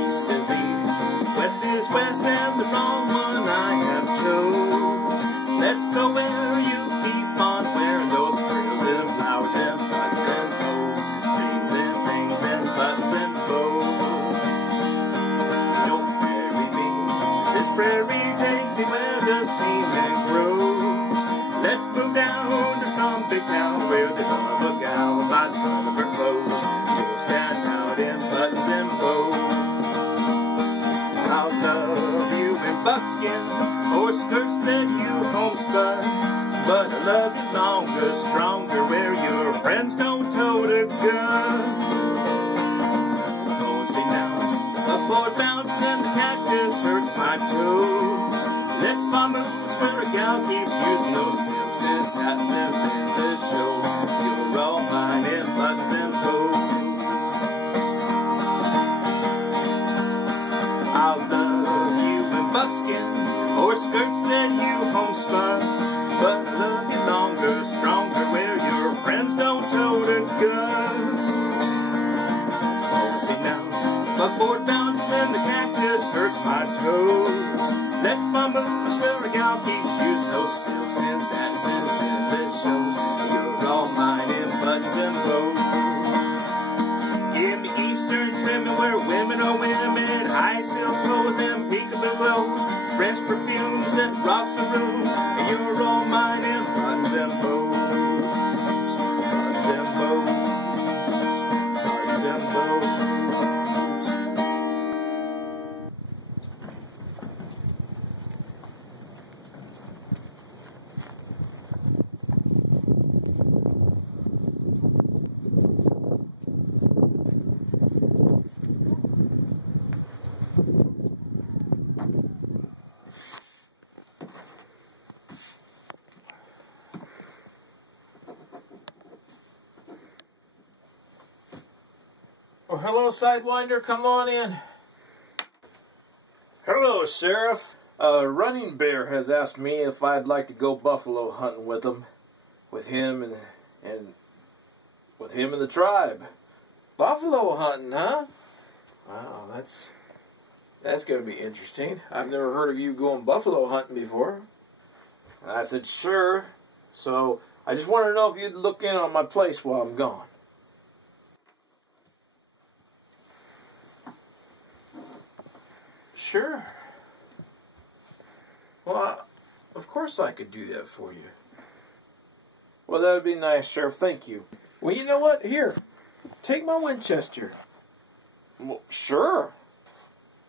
East is east, west is west, and the wrong one I have chose. Let's go where you keep on wearing those frills and flowers and buttons and bows, rings and things and buttons and bows. Don't marry me, this prairie take me where the cement grows. Let's move down to some big town where they love a gal by the cut of her clothes. You'll stand out in buttons and bows. I'll love you in buckskin or skirts that you homespun, but I love you longer, stronger, where your friends don't tote a gun. Oh, see now, upward bounce and the cactus hurts my toes. Let's vamoose where a gal keeps using those silks and satins and things that show you're all mine in buttons and bows. I'll love you in buckskin or skirts that you homespun, but I love you longer, stronger, where your friends don't tote a gun. Oh, see now, buckboard bounce and the cactus hurts my toes. Let's vamoose where a gal keeps using those silks and satins and things that shows you're all mine in buttons and bows. Give me eastern trimming where women are women, high silk clothes and peekaboo glows, French perfumes that rocks the room, and you're all mine in buttons and bows, buttons and bows, buttons and bows. Well, hello, Sidewinder. Come on in. Hello, Sheriff. Running Bear has asked me if I'd like to go buffalo hunting with him, with him and the tribe. Buffalo hunting, huh? Wow, that's going to be interesting. I've never heard of you going buffalo hunting before. And I said, sure. So I just wanted to know if you'd look in on my place while I'm gone. Sure. Well, of course I could do that for you. Well, that would be nice, Sheriff. Thank you. Well, you know what? Here, take my Winchester. Well, sure.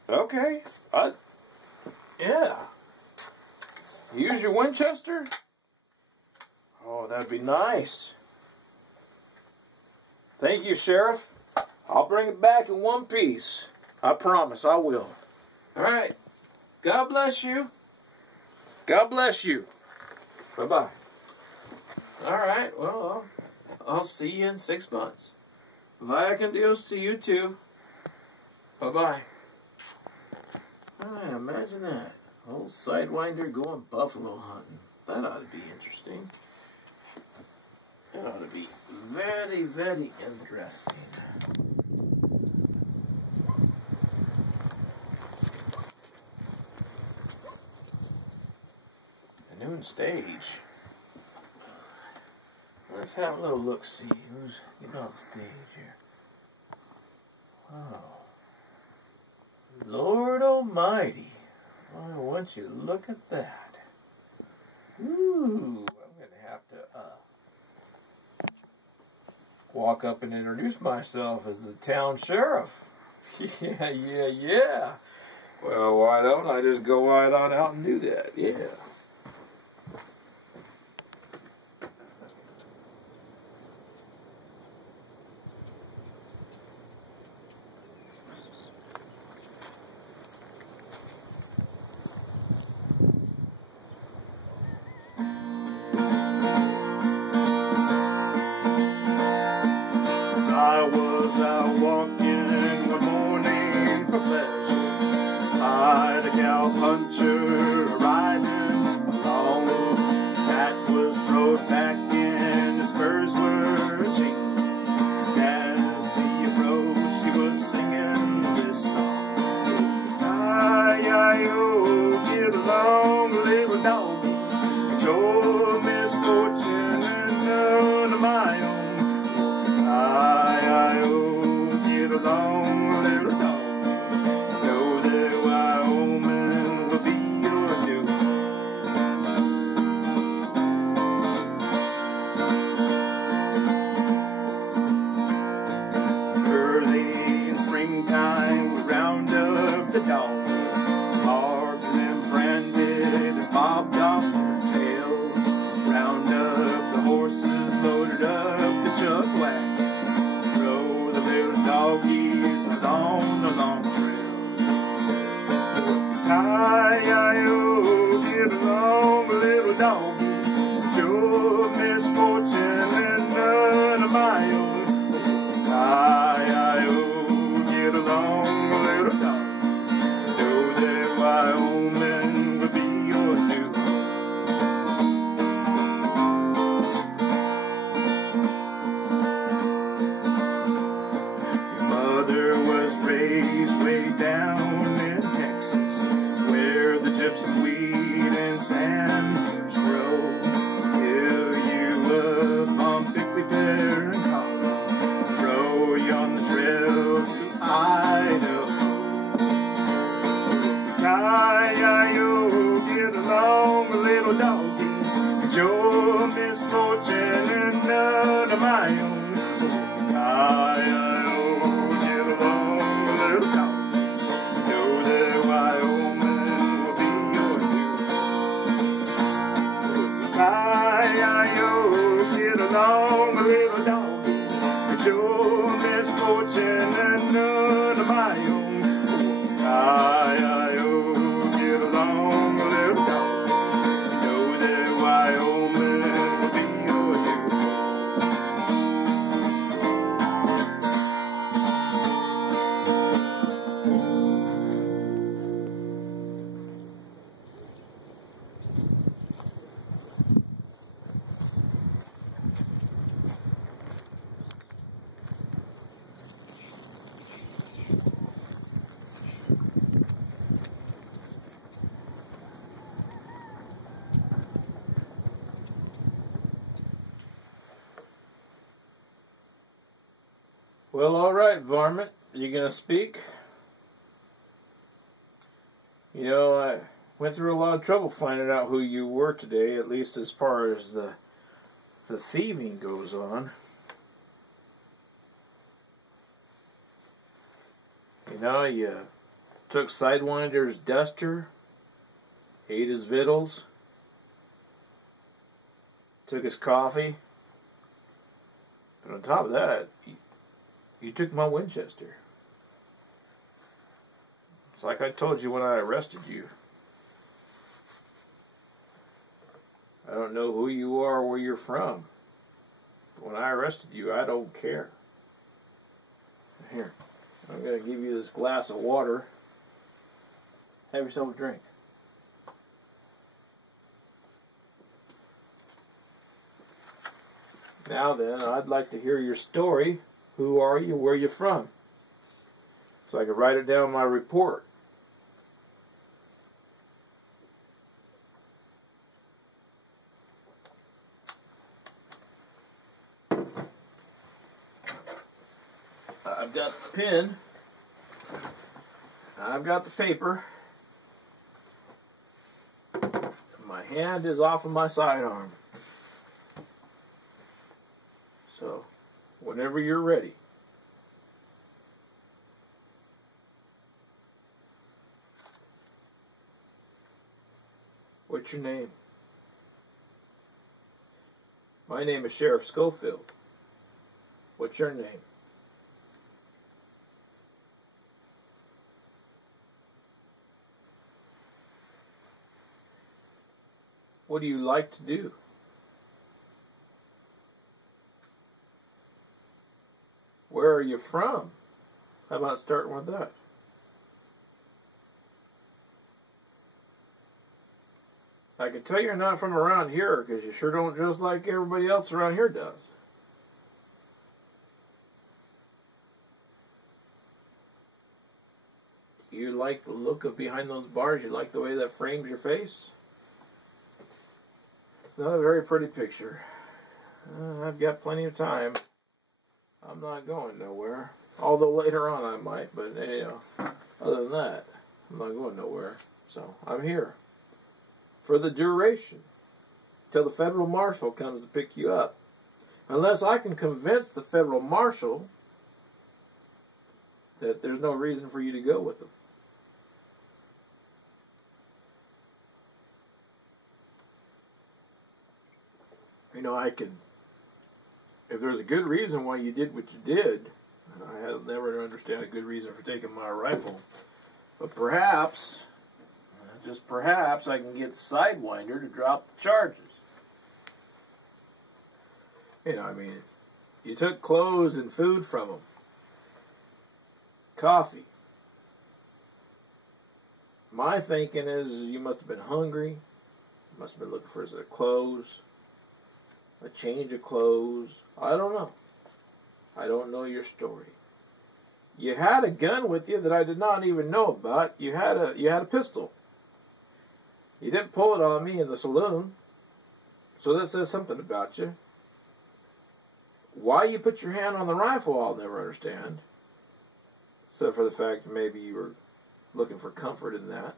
Okay. Yeah. Use your Winchester? Oh, that'd be nice. Thank you, Sheriff. I'll bring it back in one piece. I promise I will. All right. God bless you. God bless you. Bye-bye. All right. Well, I'll see you in 6 months. Vaya con Dios to you too. Bye-bye. Alright, imagine that. Old Sidewinder going buffalo hunting. That ought to be interesting. That ought to be very, very interesting. The noon stage. Let's have a little look-see. Who's getting on the stage here? Wow. Lord Almighty. I want you to look at that. Ooh, I'm going to have to walk up and introduce myself as the town sheriff. Yeah. Well, why don't I just go right on out and do that? Yeah. I was out walking one morning for pleasure, spied a cowpuncher riding along. His hat was throwed back and his spurs were on a long trail. Hi-yi-o, get along, little doggies. It's your misfortune and none of my own. Hi-yi-o, get along, little doggies. Know that Wyoming will be your doom. Your mother was raised way down in Texas, where the gypsum weed and sanders grow. Fill you up on prickly pear and hollow, throw you on the trail to Idaho. Hi-yi-o, get along, little doggies. It's your misfortune and none of my own. Hi-yi-o, get along, little doggies. Know that Wyoming will be your doom. Hi-yi-o, get along, little doggies. It's your misfortune and none of my own. Hi-yi-o, get along, little doggies. Know that Wyoming will be your doom. Well, all right, varmint. You gonna speak? You know, I went through a lot of trouble finding out who you were today, at least as far as the thieving goes on. You know, you took Sidewinder's duster, ate his victuals, took his coffee, but on top of that, you took my Winchester. It's like I told you when I arrested you. I don't know who you are or where you're from, but when I arrested you, I don't care. Here, I'm going to give you this glass of water. Have yourself a drink. Now then, I'd like to hear your story. Who are you? Where are you from? So I can write it down in my report. I've got the pen. I've got the paper. My hand is off of my sidearm. So, whenever you're ready. What's your name? My name is Sheriff Schofield. What's your name? What do you like to do? Where are you from? How about starting with that? I can tell you're not from around here because you sure don't dress like everybody else around here does. You like the look of behind those bars? You like the way that frames your face? It's not a very pretty picture. I've got plenty of time. I'm not going nowhere. Although later on I might, but you know, other than that, I'm not going nowhere. So I'm here for the duration till the federal marshal comes to pick you up. Unless I can convince the federal marshal that there's no reason for you to go with them. You know, I can, if there's a good reason why you did what you did, I have never understand a good reason for taking my rifle. But perhaps, just perhaps, I can get Sidewinder to drop the charges. You know, I mean, you took clothes and food from him. Coffee. My thinking is you must have been hungry. You must have been looking for a set of clothes. A change of clothes. I don't know. I don't know your story. You had a gun with you that I did not even know about. You had a pistol. You didn't pull it on me in the saloon. So that says something about you. Why you put your hand on the rifle, I'll never understand. Except for the fact that maybe you were looking for comfort in that.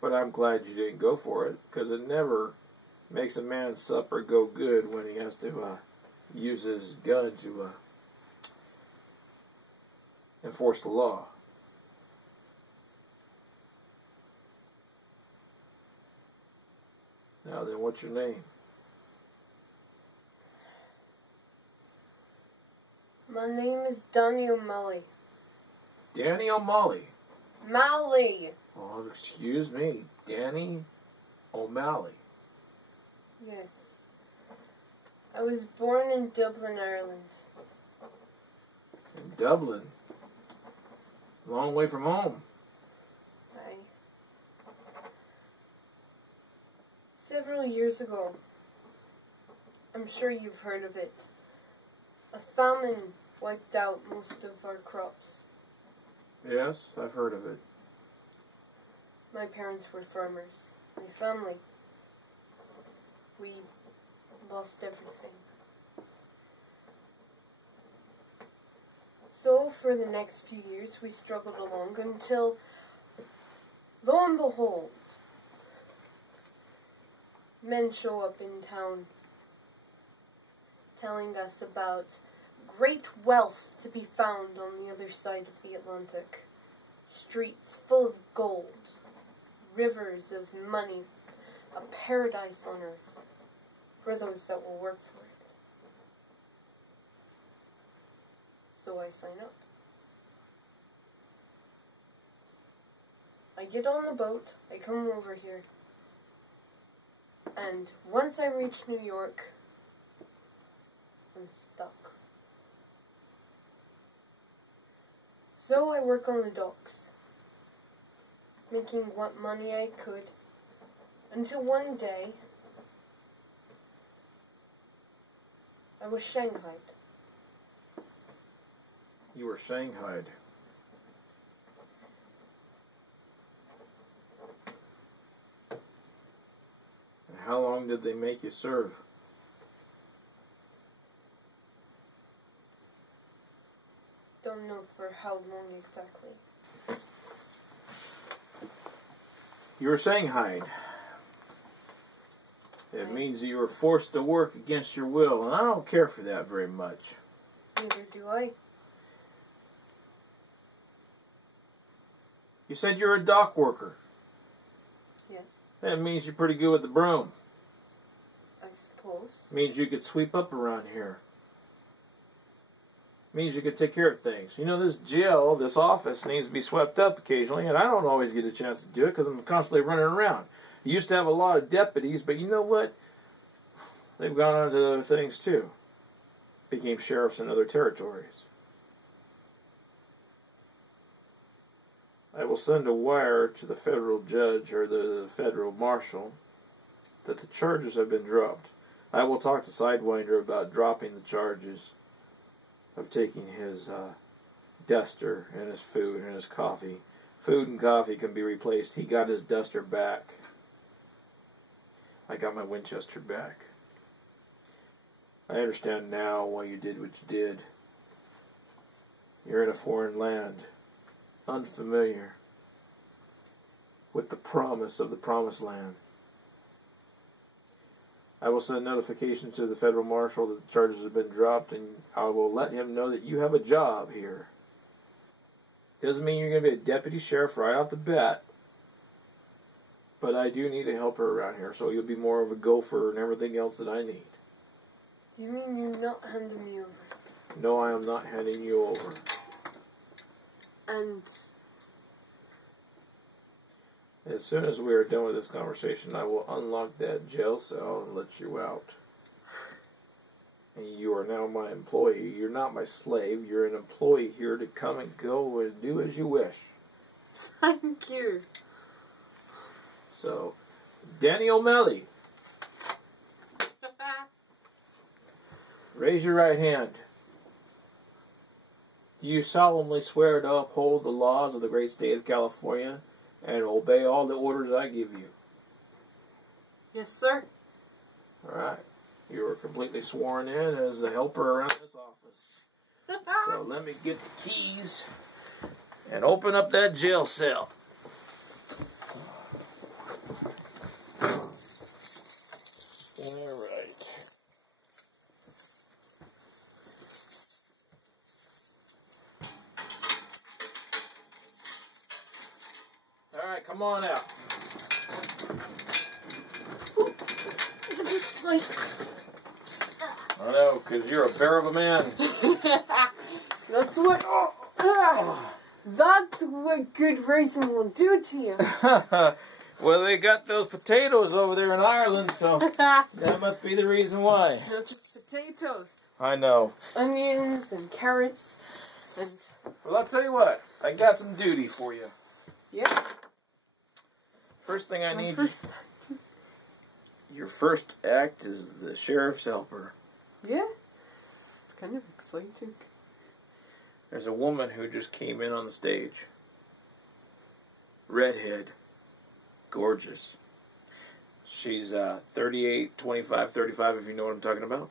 But I'm glad you didn't go for it, because it never makes a man's supper go good when he has to use his gun to enforce the law. Now then, what's your name? My name is Danny O'Malley. Danny O'Malley. Malley. Oh, excuse me. Danny O'Malley. Yes. I was born in Dublin, Ireland. In Dublin? Long way from home. Aye. Several years ago, I'm sure you've heard of it, a famine wiped out most of our crops. Yes, I've heard of it. My parents were farmers. My family, we lost everything. So for the next few years we struggled along until, lo and behold, men show up in town telling us about great wealth to be found on the other side of the Atlantic. Streets full of gold, rivers of money, a paradise on earth for those that will work for it. So I sign up. I get on the boat, I come over here, and once I reach New York, I'm stuck. So I work on the docks, making what money I could, until one day, I was shanghaied. You were shanghaied. And how long did they make you serve? Don't know for how long exactly. You were shanghaied. It means that you were forced to work against your will, and I don't care for that very much. Neither do I. You said you're a dock worker. Yes, That means you're pretty good with the broom. I suppose. Means you could sweep up around here. Means you could take care of things. You know, this jail, this office needs to be swept up occasionally, and I don't always get a chance to do it because I'm constantly running around. You used to have a lot of deputies, but you know what? They've gone on to other things too. Became sheriffs in other territories. I will send a wire to the federal judge or the federal marshal that the charges have been dropped. I will talk to Sidewinder about dropping the charges of taking his duster and his food and his coffee. Food and coffee can be replaced. He got his duster back. I got my Winchester back. I understand now why you did what you did. You're in a foreign land, unfamiliar with the promise of the promised land. I will send notification to the federal marshal that the charges have been dropped, and I will let him know that you have a job here. Doesn't mean you're going to be a deputy sheriff right off the bat, but I do need a helper around here, so you'll be more of a gopher and everything else that I need. Do you mean you're not handing me over? No, I am not handing you over. And As soon as we are done with this conversation, I will unlock that jail cell and let you out. And you are now my employee. You're not my slave. You're an employee here to come and go and do as you wish. thank you. So, Danny O'Malley, raise your right hand. Do you solemnly swear to uphold the laws of the great state of California and obey all the orders I give you? Yes, sir. Alright. You are completely sworn in as a helper around this office. So let me get the keys and open up that jail cell. Alright. Alright, come on out. It's a bit tight. I know, because you're a bear of a man. That's what good racing will do to you. Well, they got those potatoes over there in Ireland, so that must be the reason why. Not just potatoes. I know. Onions and carrots and... Well, I'll tell you what. I got some duty for you. Yeah. First thing I need... Your first act is the sheriff's helper. Yeah. It's kind of exciting. There's a woman who just came in on the stage. Redhead. Gorgeous. She's 38, 25, 35, if you know what I'm talking about.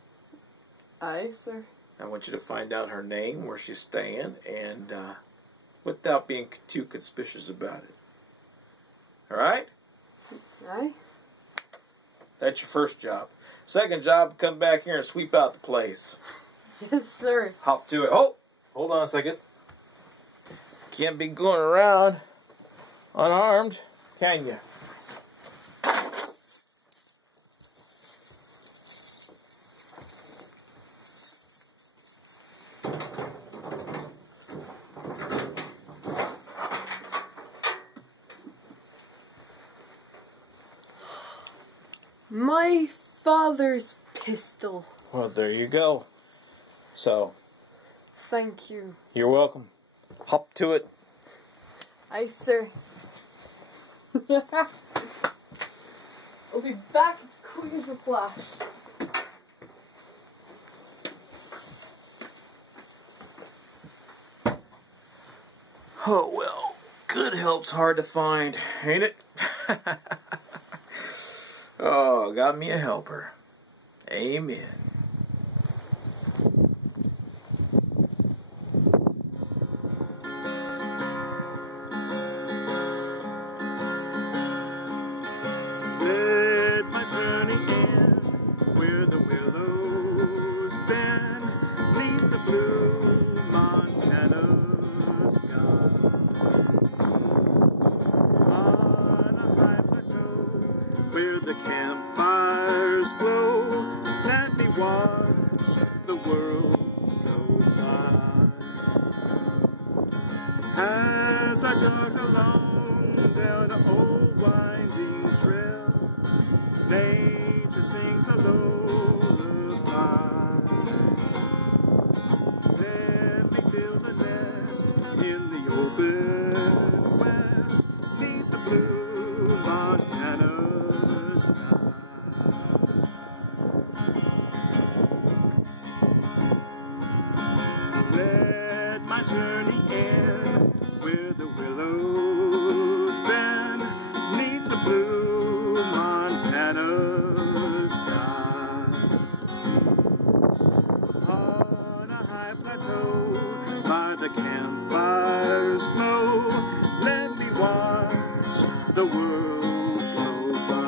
Aye, sir. I want you to find out her name, where she's staying, and without being too conspicuous about it. Alright? Aye. That's your first job. Second job, come back here and sweep out the place. Yes, sir. Hop to it. Oh! Hold on a second. Can't be going around unarmed, can you? My father's pistol. Well, there you go. So, Thank you. you're welcome. Hop to it. Aye, sir. I'll be back as quick as a flash. Oh, well, good help's hard to find, ain't it? Oh, got me a helper. Amen. Let my journey end where the willows bend, neath the blue Montana sky. On a high plateau where the campfires glow, let me watch the world go by. As I jog along down an old winding trail, nature sings a lullaby. Let me build a nest in the open west, neath the blue Montana sky. Let my journey end where the willows bend, neath the blue Montana sky. On a high plateau by the campfire's glow, let me watch the world go by.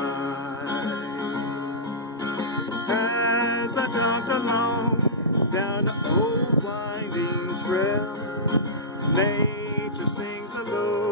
As I jog along down the old winding trail, nature sings a lullaby.